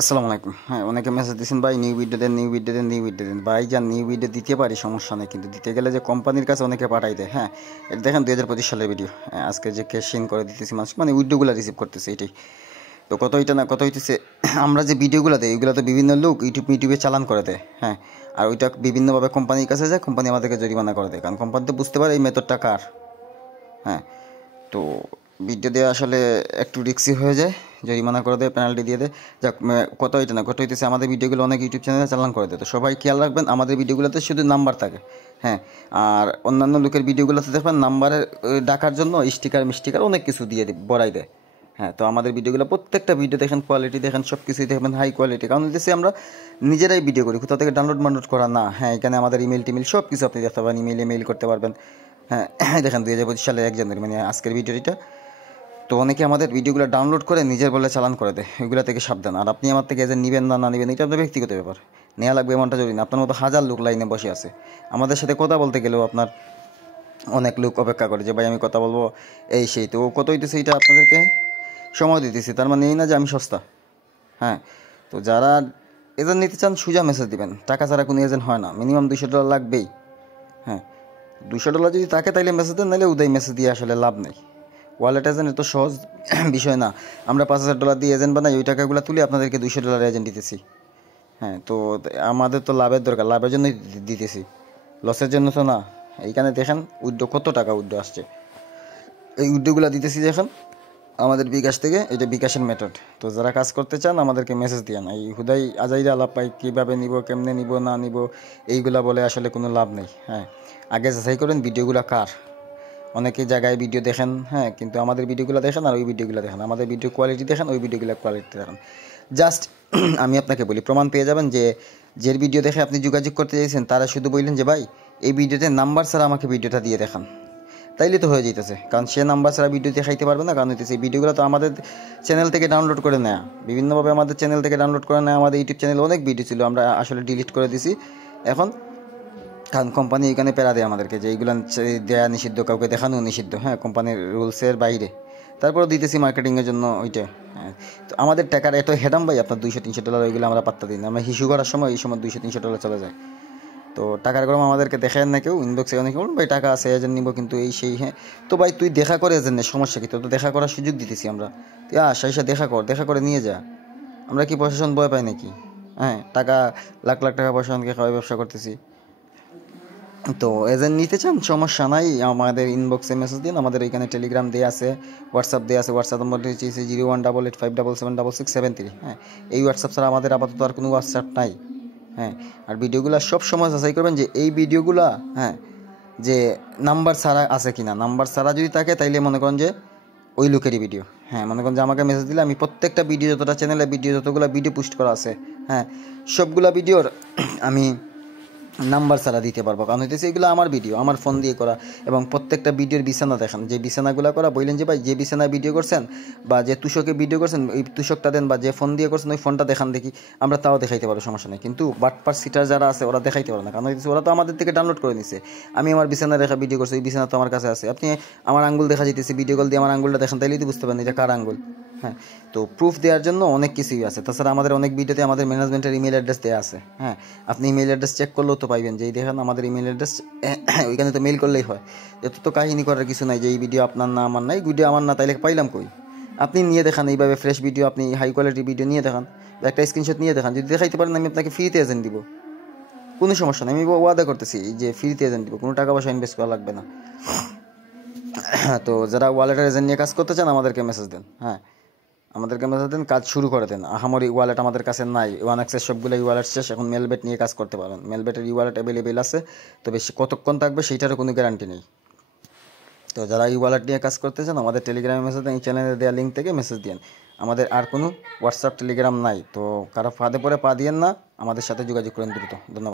আসসালামু আলাইকুম। হ্যাঁ, অনেকে মেসেজ দিয়েছেন, ভাই নিউ ভিডিও দেন, নিউ ভিডিও দেন, নিউ ভিডিও দেন। ভাই যান নিউ ভিডিও দিতে পারি, সমস্যা নেই, কিন্তু দিতে গেলে যে কোম্পানির কাছে অনেকে পাঠাই দেয়। হ্যাঁ, এটা দেখেন 2025 সালের ভিডিও। আজকে যে ক্যাশ ইন করে দিতেছি মানুষ, মানে উইডিওগুলো রিসিভ করতেছে এটাই। তো কত হইতে না কত হইতেছে, আমরা যে ভিডিওগুলো দেয় ওইগুলো তো বিভিন্ন লোক ইউটিউবে চালান করে দেয়। হ্যাঁ, আর ওইটা বিভিন্নভাবে কোম্পানির কাছে যায়, কোম্পানি আমাদেরকে জরিমানা করে দেয়, কারণ কোম্পানি তো বুঝতে পারে এই মেথডটা কার। হ্যাঁ, তো ভিডিও দেওয়া আসলে একটু রিস্কি হয়ে যায়, জরিমানা করে দেয়, পেনাল্টি দিয়ে দেয়। যাক, কত হইতে না কত হইতেছে, আমাদের ভিডিওগুলো অনেক ইউটিউব চ্যানেলে চালান করে দেয়। তো সবাই খেয়াল রাখবেন, আমাদের ভিডিওগুলোতে শুধু নাম্বার থাকে। হ্যাঁ, আর অন্যান্য লোকের ভিডিওগুলোতে দেখবেন নাম্বারের ডাকার জন্য স্টিকার মিস্টিকার অনেক কিছু দিয়ে বড়াই দেয়। হ্যাঁ, তো আমাদের ভিডিওগুলো প্রত্যেকটা ভিডিও দেখেন, কোয়ালিটি দেখেন, সব কিছুই দেখবেন হাই কোয়ালিটি, কারণ হচ্ছে আমরা নিজেরাই ভিডিও করি, কোথাও থেকে ডাউনলোড করা না। হ্যাঁ, এখানে আমাদের ইমেল টিমেল সব কিছু আপনি দেখতে পারেন, ইমেইলে মেইল করতে পারবেন। হ্যাঁ, দেখেন 2025 সালের 1 জানুয়ারি, মানে আজকের ভিডিওটা। তো অনেকে আমাদের ভিডিওগুলো ডাউনলোড করে নিজের বলে চালান করে দেয়, ওইগুলো থেকে সাবধান। আর আপনি আমার থেকে এজেন্ট নেবেন না নেবেন এটা আপনার ব্যক্তিগত ব্যাপার, নেওয়া লাগবে এমনটা জরুরি না। আপনার মতো হাজার লোক লাইনে বসে আছে, আমাদের সাথে কথা বলতে গেলেও আপনার অনেক লোক অপেক্ষা করে যে ভাই আমি কথা বলবো, এই সেই। তো কত হইতেছে এটা আপনাদেরকে সময় দিতেছি, তার মানে এই না যে আমি সস্তা। হ্যাঁ, তো যারা এজেন্ট নিতে চান সোজা মেসেজ দিবেন, টাকা ছাড়া কোনো এজেন্ট হয় না, মিনিমাম $200 লাগবেই। হ্যাঁ, $200 যদি থাকে তাইলে মেসেজ দেন, নাহলে উদয় মেসেজ দিয়ে আসলে লাভ নেই। ওয়ালেট এজেন্ট এত সহজ বিষয় না। আমরা $5000 দিয়ে এজেন্ট বানাই, ওই টাকাগুলো তুলে আপনাদেরকে $200 এজেন্ট দিতেছি। হ্যাঁ, তো আমাদের তো লাভের দরকার, লাভের জন্যই দিতেছি, লসের জন্য তো না। এইখানে দেখেন উইড্রো কত টাকা উইড্রো আসছে, এই উইড্রোগুলো দিতেছি দেখেন আমাদের বিকাশ থেকে, এটা বিকাশের মেথড। তো যারা কাজ করতে চান আমাদেরকে মেসেজ দিয়ে না, এই হুদাই আজাইরা আলাপ পাই, কীভাবে নিব, কেমনে নিব না নিব, এইগুলা বলে আসলে কোনো লাভ নেই। হ্যাঁ, আগে যাচাই করেন ভিডিওগুলো কার। অনেকে জায়গায় ভিডিও দেখেন, হ্যাঁ, কিন্তু আমাদের ভিডিওগুলো দেখেন আর ওই ভিডিওগুলো দেখেন, আমাদের ভিডিও কোয়ালিটি দেখেন, ওই ভিডিওগুলো কোয়ালিটি দেখেন। জাস্ট আমি আপনাকে বলি, প্রমাণ পেয়ে যাবেন যে যে ভিডিও দেখে আপনি যোগাযোগ করতে চাইছেন তারা শুধু বললেন যে ভাই এই ভিডিওতে নাম্বার ছাড়া আমাকে ভিডিওটা দিয়ে দেখান, তাইলে তো হয়ে যেতেছে। কারণ সে নাম্বার ছাড়া ভিডিও দেখাইতে পারবে না, কারণ হইতেছে এই ভিডিওগুলো তো আমাদের চ্যানেল থেকে ডাউনলোড করে নেওয়া, বিভিন্নভাবে আমাদের চ্যানেল থেকে ডাউনলোড করে নেওয়া। আমাদের ইউটিউব চ্যানেলে অনেক ভিডিও ছিল, আমরা আসলে ডিলিট করে দিছি এখন, কারণ কোম্পানি এখানে প্যারা দেয় আমাদেরকে যে এইগুলো দেয়া নিষিদ্ধ, কাউকে দেখানো নিষিদ্ধ। হ্যাঁ, কোম্পানির রুলসের বাইরে, তারপরে দিতেছি মার্কেটিংয়ের জন্য ওইটা। হ্যাঁ, তো আমাদের টাকার এত হেডাম ভাই, আপনার $200-300 ওইগুলো আমরা পাত্তা দিই না। আমরা হিসু করার সময় এই সময় $200-300 চলে যায়। তো টাকার গরম আমাদেরকে দেখেন না কেউ, ইনবক্সে অনেকে বলুন ভাই টাকা আছে এজেন্ট নিব, কিন্তু এই সেই। হ্যাঁ, তো ভাই তুই দেখা করে এজেন্ট নে, সমস্যা কি? তোর তো দেখা করার সুযোগ দিতেছি আমরা, তুই আশা দেখা করে নিয়ে যা। আমরা কি প্রশাসন ভয় পাই নাকি? হ্যাঁ, টাকা লাখ লাখ টাকা প্রশাসনকে খাওয়াই ব্যবসা করতেছি। তো এজেন্ট নিতে চান, সমস্যা নাই, আমাদের ইনবক্সে মেসেজ দিন। আমাদের এখানে টেলিগ্রাম দেওয়া আছে, হোয়াটসঅ্যাপ দেওয়া আছে। হোয়াটসঅ্যাপ নম্বর হচ্ছে 018857776673। হ্যাঁ, এই হোয়াটসঅ্যাপ ছাড়া আমাদের আপাতত আর কোনো হোয়াটসঅ্যাপ নাই। হ্যাঁ, আর ভিডিওগুলো সব সময় যাচাই করবেন যে এই ভিডিওগুলো, হ্যাঁ, যে নাম্বার ছাড়া আছে কিনা। নাম্বার ছাড়া যদি থাকে তাইলে মনে করেন যে ওই লোকেরই ভিডিও। হ্যাঁ, মনে করেন যে আমাকে মেসেজ দিলে আমি প্রত্যেকটা ভিডিও, যতটা চ্যানেলে ভিডিও, যতগুলো ভিডিও পোস্ট করা আছে, হ্যাঁ, সবগুলা ভিডিওর আমি নাম্বার ছাড়া দিতে পারবো, কারণ হইতেছে এগুলো আমার ভিডিও, আমার ফোন দিয়ে করা। এবং প্রত্যেকটা ভিডিওর বিছানা দেখান, যে বিছানাগুলো করা, বললেন যে ভাই যে বিছানায় ভিডিও করছেন বা যে তুষকে ভিডিও করছেন ওই তুষকটা দেন, বা যে ফোন দিয়ে করছেন ওই ফোনটা দেখান দেখি, আমরা তাও দেখাইতে পারবো, সমস্যা নেই। কিন্তু বাটপার সিটার যারা আছে ওরা দেখাইতে পারে না, কারণ হইতেছে ওরা তো আমাদের থেকে ডাউনলোড করে নিছে। আমি আমার বিছানা দেখা ভিডিও করছি, ওই বিছানা তো আমার কাছে আছে। আপনি আমার আঙ্গুল দেখা যেতেছে, ভিডিও কল দিয়ে আমার আঙ্গুলটা দেখেন, তাইলেই তো বুঝতে পারেন এটা কার আঙ্গুল। হ্যাঁ, তো প্রুফ দেওয়ার জন্য অনেক কিছুই আছে। তাছাড়া আমাদের অনেক ভিডিওতে আমাদের ম্যানেজমেন্টের ইমেল অ্যাড্রেস দেওয়া আছে। হ্যাঁ, আপনি ইমেল অ্যাড্রেস চেক করলেও তো পাইবেন, যে এই দেখেন আমাদের ইমেল অ্যাড্রেস, ওইখানে তো মেল করলেই হয়। এত তো কাহিনী করার কিছু নাই যে এই ভিডিও আপনার না আমার না, এই ভিডিও আমার না, তাইলে পাইলাম কই? আপনি নিয়ে দেখান এইভাবে ফ্রেশ ভিডিও, আপনি হাই কোয়ালিটি ভিডিও নিয়ে দেখান, একটা স্ক্রিনশট নিয়ে দেখান। যদি দেখাইতে পারেন আমি আপনাকে ফ্রিতে এজেন্ট দিব, কোনো সমস্যা নেই। আমি ওয়াদা করতেছি যে ফ্রিতে এজেন্ট দিব, কোনো টাকা পয়সা ইনভেস্ট করা লাগবে না। তো যারা ওয়ালেটের এজেন্ট নিয়ে কাজ করতে চান আমাদেরকে মেসেজ দেন। হ্যাঁ, আমাদেরকে মেসেজ দেন, কাজ শুরু করে দেন। আহামরি ওয়ালেট আমাদের কাছে নাই, ওয়ান অ্যাক্সেস সবগুলো ওয়ালেট শেষ, এখন মেলবেট নিয়ে কাজ করতে পারেন। মেলবেটের ওয়ালেট অ্যাভেলেবেল আছে, তবে সে কতক্ষণ থাকবে সেইটারও কোনো গ্যারান্টি নেই। তো যারা এই ওয়ালেট নিয়ে কাজ করতে চান আমাদের টেলিগ্রামে মেসেজ দেন, এই চ্যানেলে দেওয়া লিঙ্ক থেকে মেসেজ দিন। আমাদের আর কোনো হোয়াটসঅ্যাপ টেলিগ্রাম নাই, তো কারো ফাঁদে পরে পা দিয়েন না, আমাদের সাথে যোগাযোগ করেন দ্রুত। ধন্যবাদ।